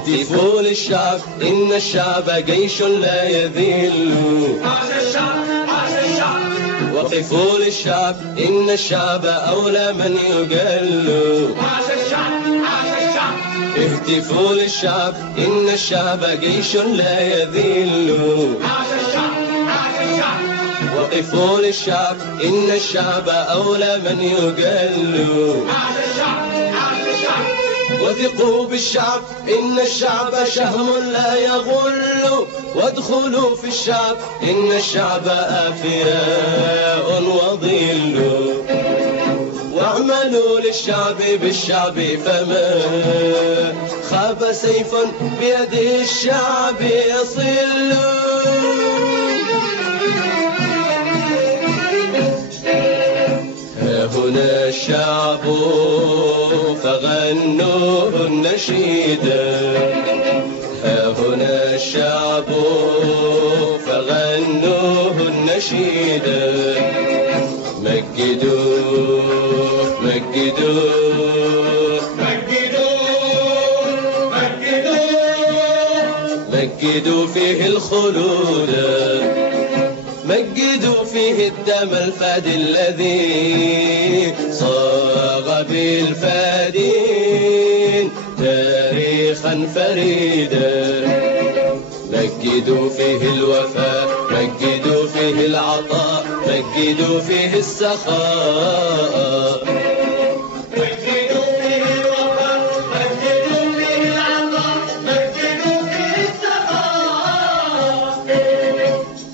اهتفوا للشعب إن الشعب جيش لا يذل. عاش الشعب عاش الشعب. وقفوا للشعب إن الشعب أولى من يجل. عاش الشعب عاش الشعب. اهتفوا للشعب إن الشعب جيش لا يذل. عاش الشعب عاش الشعب. وقفوا للشعب إن الشعب أولى من يجل. عاش الشعب عاش الشعب. وثقوا بالشعب إن الشعب شهم لا يغل. وادخلوا في الشعب إن الشعب أفياء وظل. واعملوا للشعب بالشعب فما خاب سيف بيد الشعب يصل. ها هنا الشعب فغنوا النشيدا. ها هنا الشعب فغنوا النشيدا. مجدوه مجدوه مجدوه مجدوه. مجدوا فيه الخلود. مجدوا فيه الدم الفادي الذي صاغ بالفادين تاريخا فريدا. مجدوا فيه الوفاء مجدوا فيه العطاء مجدوا فيه السخاء. مجدوا فيه الوفاء مجدوا فيه العطاء مجدوا فيه السخاء.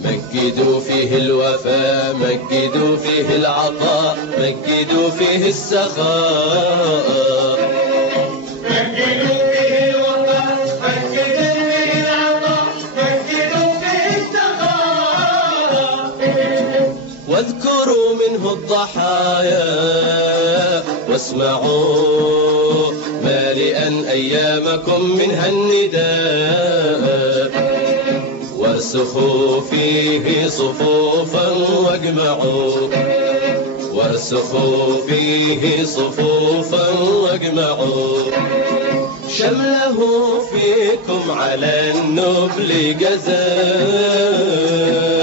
مجدوا فيه الوفاء مجدوا فيه العطاء مجدوا فيه السخاء. مجدوا فيه الوفاء مجدوا فيه العطاء مجدوا فيه السخاء. واذكروا منه الضحايا واسمعوا مالئا أيامكم منها النداء. وارسخوا فيه صفوفا واجمعوا. وارسخوا فيه صفوفا واجمعوا. شمله فيكم على النبل جزاء.